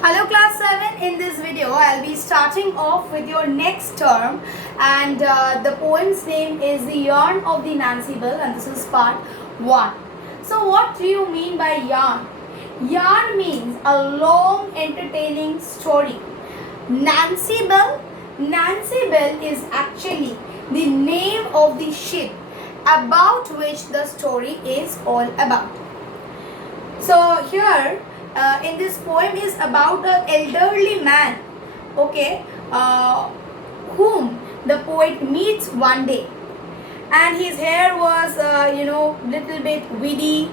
Hello class 7. In this video I'll be starting off with your next term, and the poem's name is The Yarn of the Nancy Bell, and this is part 1. So what do you mean by yarn? Yarn means a long entertaining story. Nancy Bell is actually the name of the ship about which the story is all about. So here in this poem is about an elderly man, okay, whom the poet meets one day, and his hair was little bit weedy,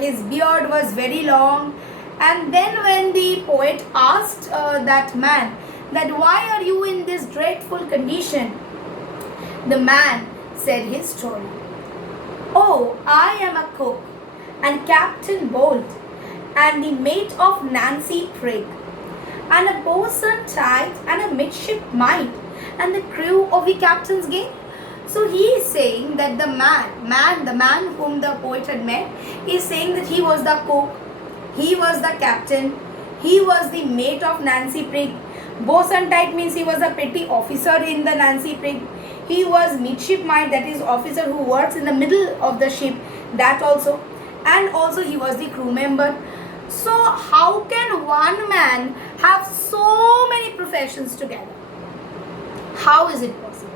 his beard was very long, and then when the poet asked that man that why are you in this dreadful condition, the man said his story. Oh, I am a cook and Captain Bolt, and the mate of Nancy Prig, and a boatswain tight, and a midshipmite, and the crew of the captain's gig. So he is saying that the man whom the poet had met, is saying that he was the cook, he was the captain, he was the mate of Nancy Prig. Boatswain tight means he was a petty officer in the Nancy Prig. He was midshipmite, that is officer who works in the middle of the ship, that also. And also he was the crew member. So how can one man have so many professions together? How is it possible?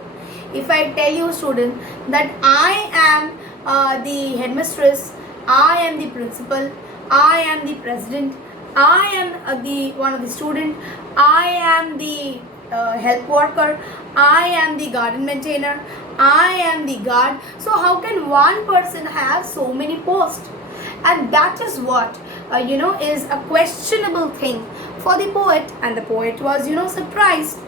If I tell you, student, that I am the headmistress, I am the principal, I am the president, I am the one of the student, I am the help worker, I am the garden maintainer, I am the guard. So how can one person have so many posts? And that is what is a questionable thing for the poet, and the poet was surprised.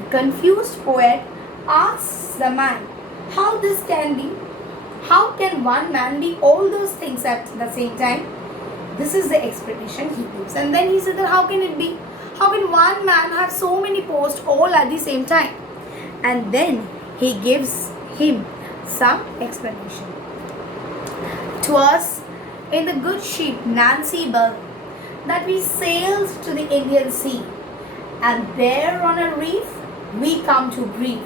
The confused poet asks the man how this can be. How can one man be all those things at the same time? This is the explanation he gives, and then he said that how can it be? How can one man have so many posts all at the same time? And then he gives him some explanation. 'Twas in the good ship Nancy Bell that we sailed to the Indian Sea, and there on a reef we come to grief,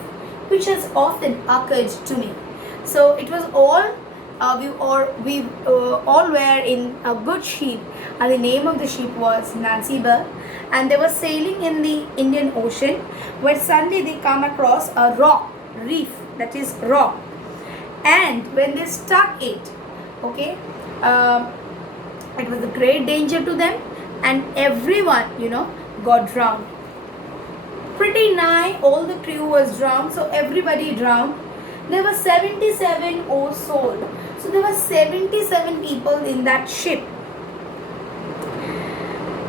which has often occurred to me. So it was all we all were in a good ship, and the name of the ship was Nancy Bell, and they were sailing in the Indian Ocean, where suddenly they come across a rock reef, that is rock, and when they struck it, okay, it was a great danger to them, and everyone got drowned. Pretty nigh all the crew was drowned, so everybody drowned. There were 77 souls, so there were 77 people in that ship,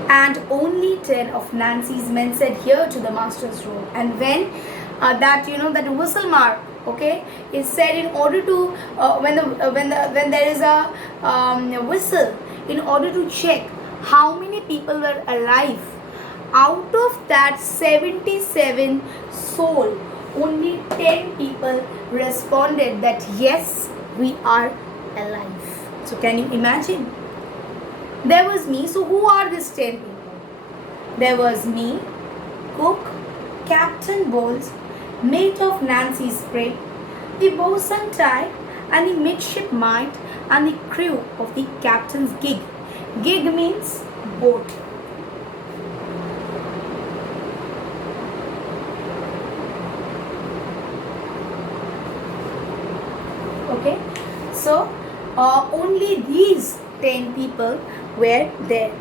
and only 10 of Nancy's men said here to the master's room. And when that whistle mark, okay, is said, in order to when there is a whistle, in order to check how many people were alive, out of that 77 soul, only 10 people responded that yes, we are alive. So can you imagine? There was me. So who are these 10 people? There was me, cook, Captain Bowles, mate of Nancy's Prig, the boatswain type, and the midshipmite, and the crew of the captain's gig. Gig means boat. Okay, so only these 10 people were there.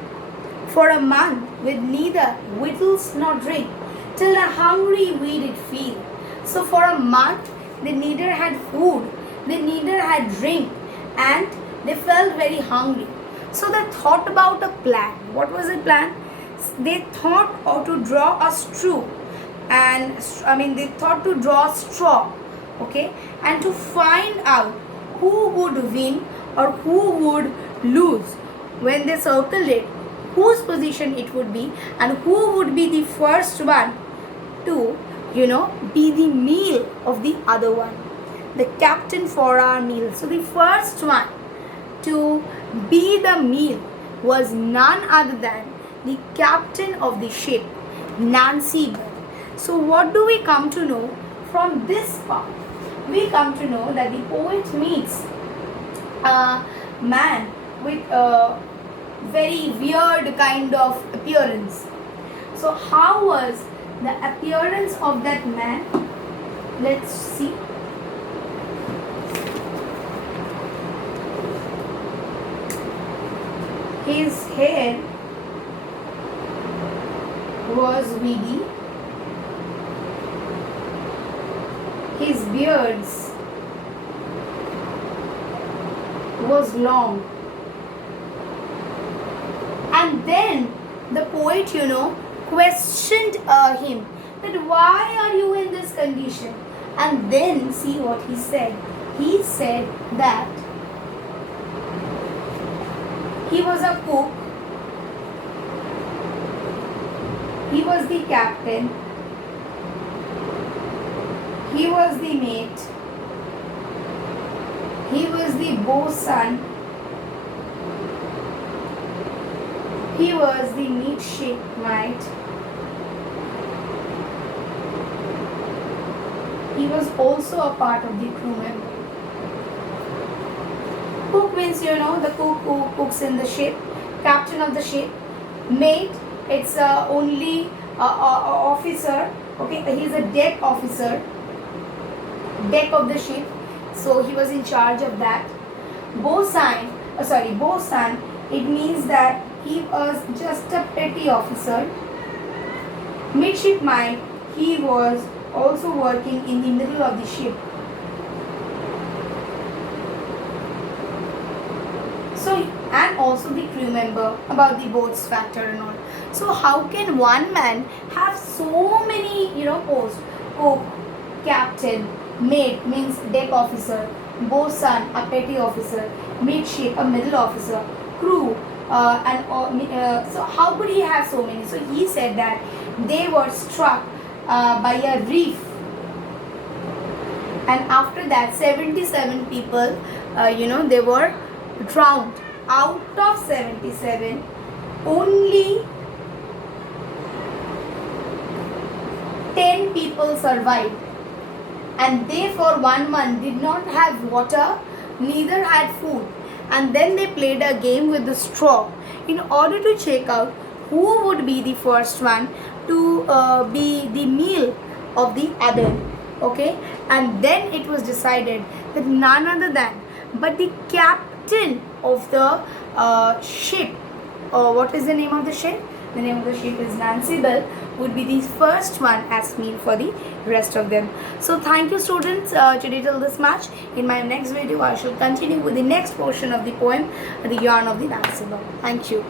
For a month, with neither victuals nor drink, till a hungry we did feel. So for a month, they neither had food, they neither had drink, and they felt very hungry. So they thought about a plan. What was the plan? They thought to draw a straw, and they thought to draw straw, okay, and to find out who would win or who would lose. When they circled it, whose position it would be, and who would be the first one to be the meal of the other one, the captain for our meal. So the first one to be the meal was none other than the captain of the ship, Nancy Bell. So what do we come to know from this part? We come to know that the poet meets a man with a very weird kind of appearance. So how was the appearance of that man? Let's see. His hair was wavy. His beard was long. And then the poet, questioned him that why are you in this condition? And then see what he said. He said that he was a cook, he was the captain, he was the mate, he was the boatswain, he was the midshipmate, he was also a part of the crew member. Cook means, the cook who cooks in the ship. Captain of the ship. Mate, it's only officer. Okay, he's a deck officer. Deck of the ship. So he was in charge of that. Boatswain, it means that he was just a petty officer. Midshipmate, he was also working in the middle of the ship. So, and also the crew member, about the boat's factor and all. So how can one man have so many posts? Cook, captain, mate means deck officer, boatswain a petty officer, midship a middle officer, crew so how could he have so many? So he said that they were struck by a reef, and after that 77 people they were drowned. Out of 77, only 10 people survived, and they for 1 month did not have water, neither had food, and then they played a game with the straw in order to check out who would be the first one to be the meal of the other. Okay, and then it was decided that none other than but the captain of the ship, what is the name of the ship? The name of the ship is Nancy Bell, would be the first one as meal for the rest of them. So thank you students today till this much. In my next video I shall continue with the next portion of the poem, The Yarn of the Nancy Bell. Thank you.